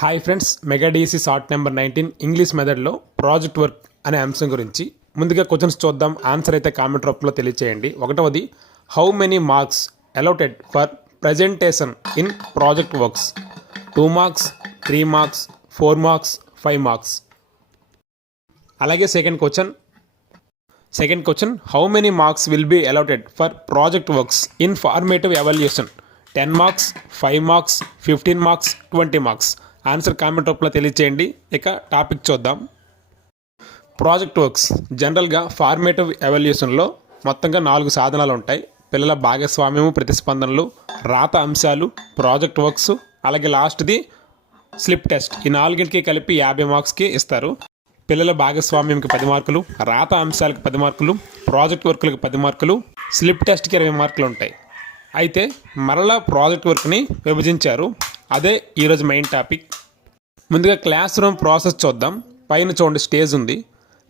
Hi friends, mega DSC short number 19 English మెథడ్లో project work అనే అంశం గురించి ముందుగా క్వశ్చన్స్ చూద్దాం. ఆన్సర్ అయితే కామెంట్ రూపంలో తెలియచేయండి. ఒకటవది, how many marks allotted for presentation in project works? 2 marks, 3 marks, 4 marks, 5 marks. అలాగే second question, how many marks will be allotted for project works in formative evaluation? 10 marks, 5 marks, 15 marks, 20 marks. Answer comment రూపంలో తెలియచేయండి. ఇక topic చూద్దాం. Project works జనరల్గా formative ఎవాల్యుయేషన్లో మొత్తంగా 4 సాధనాలు ఉంటాయి. పిల్లల భాగస్వామ్యము, ప్రతిస్పందనలు, రాత అంశాలు, ప్రాజెక్ట్ వర్క్స్, అలాగే లాస్ట్ది స్లిప్ టెస్ట్. ఈ 4కి కలిపి 50 మార్క్స్కి ఇస్తారు. పిల్లల భాగస్వామ్యంకి 10 మార్కులు, రాత అంశాలకు 10 మార్కులు, ప్రాజెక్ట్ వర్కులకు 10 మార్కులు, స్లిప్ టెస్ట్కి 20 మార్కులు ఉంటాయి. అయితే మరలా ప్రాజెక్ట్ వర్క్ని విభజించారు. అదే ఈరోజు మెయిన్ టాపిక్. ముందుగా క్లాస్ రూమ్ ప్రాసెస్ చూద్దాం. పైన చూడండి స్టేజ్ ఉంది.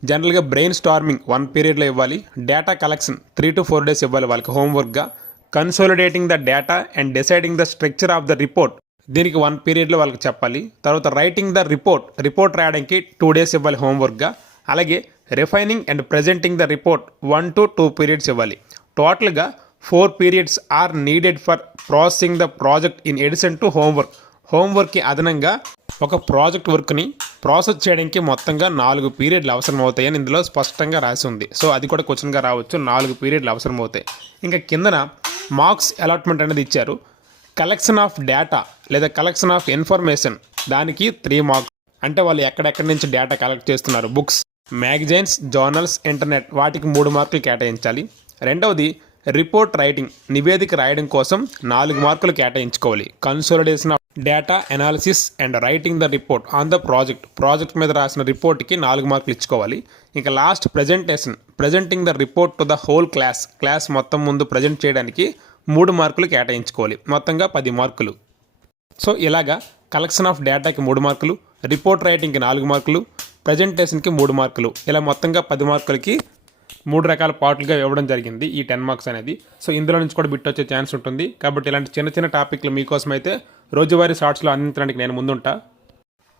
జనరల్గా బ్రెయిన్ స్టార్మింగ్ 1 పీరియడ్లో ఇవ్వాలి. డేటా కలెక్షన్ 3 to 4 days ఇవ్వాలి వాళ్ళకి హోంవర్క్గా. Consolidating the data and deciding the structure of the report, దీనికి 1 పీరియడ్లో వాళ్ళకి చెప్పాలి. తర్వాత రైటింగ్ ద రిపోర్ట్ రాయడానికి 2 days ఇవ్వాలి హోంవర్క్గా. అలాగే refining and presenting the report 1 to 2 periods ఇవ్వాలి. టోటల్గా 4 periods are needed for processing the project in addition to హోంవర్క్కి అదనంగా ఒక ప్రాజెక్ట్ వర్క్ని ప్రాసెస్ చేయడానికి మొత్తంగా 4 పీరియడ్లు అవసరం అవుతాయని ఇందులో స్పష్టంగా రాసి ఉంది. సో అది కూడా క్వశ్చన్గా రావచ్చు. 4 పీరియడ్లు అవసరం అవుతాయి. ఇంకా కిందన మార్క్స్ అలాట్మెంట్ అనేది ఇచ్చారు. కలెక్షన్ ఆఫ్ డేటా లేదా కలెక్షన్ ఆఫ్ ఇన్ఫర్మేషన్, దానికి 3 మార్క్స్. అంటే వాళ్ళు ఎక్కడెక్కడి నుంచి డేటా కలెక్ట్ చేస్తున్నారు, బుక్స్, మ్యాగజైన్స్, జర్నల్స్, ఇంటర్నెట్, వాటికి 3 మార్కులు కేటాయించాలి. రెండవది రిపోర్ట్ రైటింగ్, నివేదిక రాయడం కోసం 4 మార్కులు కేటాయించుకోవాలి. Consolidation of data analysis and writing the report on the project మీద రాసిన రిపోర్ట్కి 4 మార్కులు ఇచ్చుకోవాలి. ఇంకా last presenting the report to the whole class మొత్తం ముందు ప్రజెంట్ చేయడానికి 3 మార్కులు కేటాయించుకోవాలి. మొత్తంగా 10 మార్కులు. సో ఇలాగా కలెక్షన్ ఆఫ్ డేటాకి 3 మార్కులు, రిపోర్ట్ రైటింగ్కి 4 మార్కులు, ప్రజెంటేషన్కి 3 మార్కులు, ఇలా మొత్తంగా 10 మార్కులకి 3 రకాల పార్ట్లుగా ఇవ్వడం జరిగింది ఈ 10 మార్క్స్ అనేది. సో ఇందులో నుంచి కూడా బిట్ వచ్చే ఛాన్స్ ఉంటుంది. కాబట్టి ఇలాంటి చిన్న టాపిక్లు మీకోసం అయితే రోజువారీ షార్ట్స్లో అందించడానికి నేను ముందుంటా.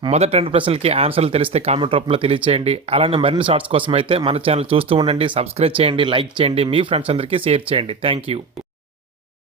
మొదటి 2 ప్రశ్నలకి ఆన్సర్లు తెలిస్తే కామెంట్ రూపంలో తెలియచేయండి. అలానే మరిన్ని షార్ట్స్ కోసం అయితే మన ఛానల్ చూస్తూ ఉండండి. సబ్స్క్రైబ్ చేయండి, లైక్ చేయండి, మీ ఫ్రెండ్స్ అందరికీ షేర్ చేయండి. Thank you.